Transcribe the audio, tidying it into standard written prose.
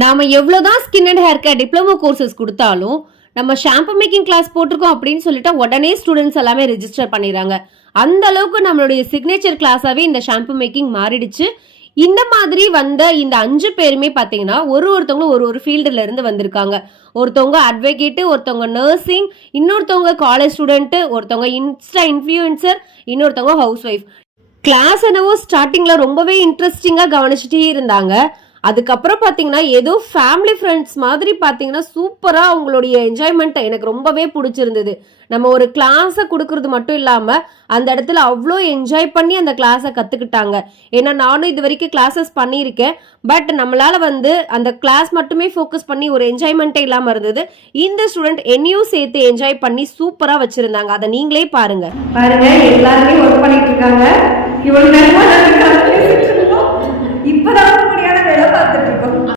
நாம எவ்வளவுதான் skin and hair care diploma courses கொடுத்தாலும் நம்ம ஷாம்பு மேக்கிங் கிளாஸ் போட்டிருக்கோம் அப்படின்னு சொல்லிட்டு உடனே ஸ்டூடெண்ட்ஸ் எல்லாமே ரெஜிஸ்டர் பண்ணிடுறாங்க. அந்த அளவுக்கு நம்மளுடைய சிக்னேச்சர் கிளாஸாவே இந்த ஷாம்பு மேக்கிங் மாறிடுச்சு. இந்த மாதிரி வந்த இந்த 5 பேருமே பார்த்தீங்கன்னா ஒருத்தவங்களும் ஒரு ஃபீல்டுல இருந்து வந்திருக்காங்க. ஒருத்தவங்க அட்வொகேட், ஒருத்தவங்க நர்சிங், இன்னொருத்தவங்க காலேஜ் ஸ்டூடெண்ட், ஒருத்தவங்க இன்ஸ்டா இன்ஃப்ளூயன்சர், இன்னொருத்தவங்க ஹவுஸ் ஒய்ஃப். கிளாஸ் என்னவோ ஸ்டார்டிங்ல ரொம்பவே இன்ட்ரெஸ்டிங்கா கவனிச்சுட்டே இருந்தாங்க. அதுக்கப்புறம் பார்த்தீங்கன்னா ஏதோ ஃபேமிலி ஃப்ரெண்ட்ஸ் மாதிரி பார்த்தீங்கன்னா சூப்பராக அவங்களுடைய என்ஜாய்மெண்ட் எனக்கு ரொம்பவே பிடிச்சிருந்தது. நம்ம ஒரு கிளாஸை கொடுக்கறது மட்டும் இல்லாமல் அந்த இடத்துல அவ்வளோ என்ஜாய் பண்ணி அந்த கிளாஸை கற்றுக்கிட்டாங்க. ஏன்னா நானும் இது வரைக்கும் கிளாஸஸ் பண்ணியிருக்கேன். பட் நம்மளால் அந்த கிளாஸ் மட்டுமே ஃபோக்கஸ் பண்ணி ஒரு என்ஜாய்மெண்ட்டே இல்லாமல் இருந்தது. இந்த ஸ்டூடெண்ட் என்னையும் சேர்த்து என்ஜாய் பண்ணி சூப்பராக வச்சுருந்தாங்க. அதை நீங்களே பாருங்க. எல்லாருமே ஒர்க் பண்ணிட்டு இருக்காங்க. இவ்வளவு நேரமா இப்பதான் முடியாத வேலை பார்த்துட்டு